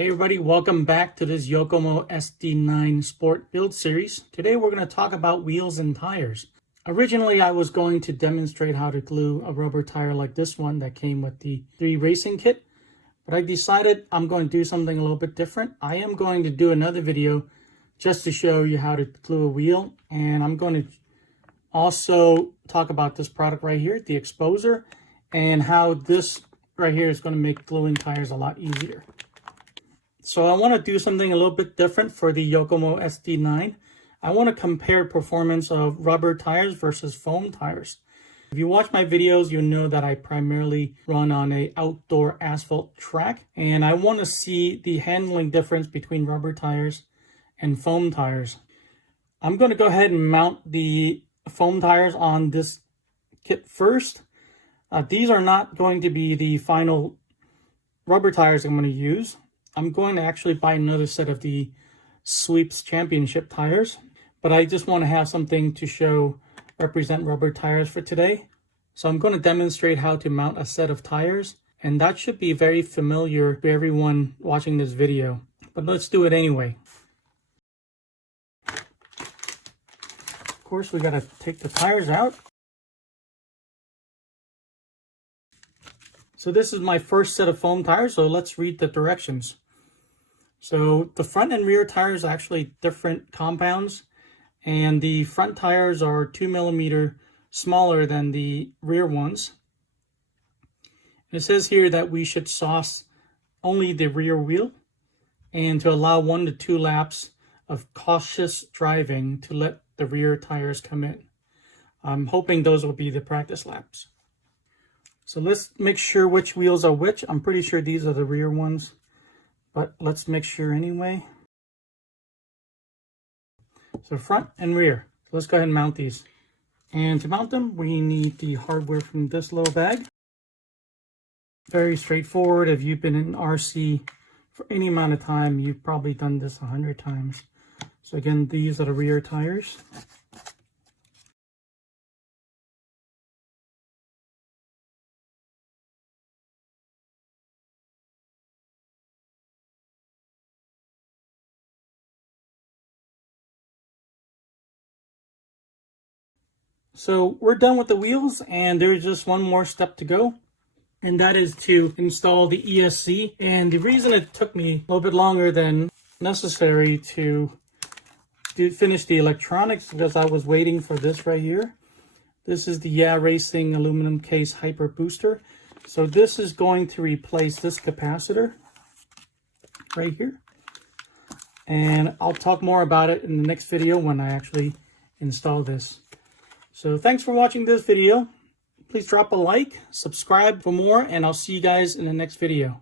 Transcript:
Hey everybody, welcome back to this Yokomo SD9 Sport build series. Today we're going to talk about wheels and tires. Originally I was going to demonstrate how to glue a rubber tire like this one that came with the 3 racing kit, but I decided I'm going to do something a little bit different. I am going to do another video just to show you how to glue a wheel, and I'm going to also talk about this product right here, the exposer, and how this right here is going to make gluing tires a lot easier. So I want to do something a little bit different for the Yokomo SD9. I want to compare performance of rubber tires versus foam tires. If you watch my videos, you'll know that I primarily run on an outdoor asphalt track, and I want to see the handling difference between rubber tires and foam tires. I'm going to go ahead and mount the foam tires on this kit first. These are not going to be the final rubber tires I'm going to use. I'm going to actually buy another set of the Sweeps Championship tires, but I just want to have something to represent rubber tires for today. So I'm going to demonstrate how to mount a set of tires, and that should be very familiar to everyone watching this video, but let's do it anyway. Of course, we got to take the tires out. So this is my first set of foam tires, so let's read the directions. So the front and rear tires are actually different compounds, and the front tires are 2 millimeters smaller than the rear ones. It says here that we should sauce only the rear wheel and to allow 1 to 2 laps of cautious driving to let the rear tires come in. I'm hoping those will be the practice laps. So let's make sure which wheels are which. I'm pretty sure these are the rear ones, but let's make sure anyway. So front and rear. So let's go ahead and mount these. And to mount them, we need the hardware from this little bag. Very straightforward. If you've been in RC for any amount of time, you've probably done this 100 times. So again, these are the rear tires. So we're done with the wheels, and there's just one more step to go, and that is to install the ESC. And the reason it took me a little bit longer than necessary to finish the electronics is because I was waiting for this right here. This is the Racing aluminum case hyper booster. So this is going to replace this capacitor right here. And I'll talk more about it in the next video when I actually install this. So thanks for watching this video. Please drop a like, subscribe for more, and I'll see you guys in the next video.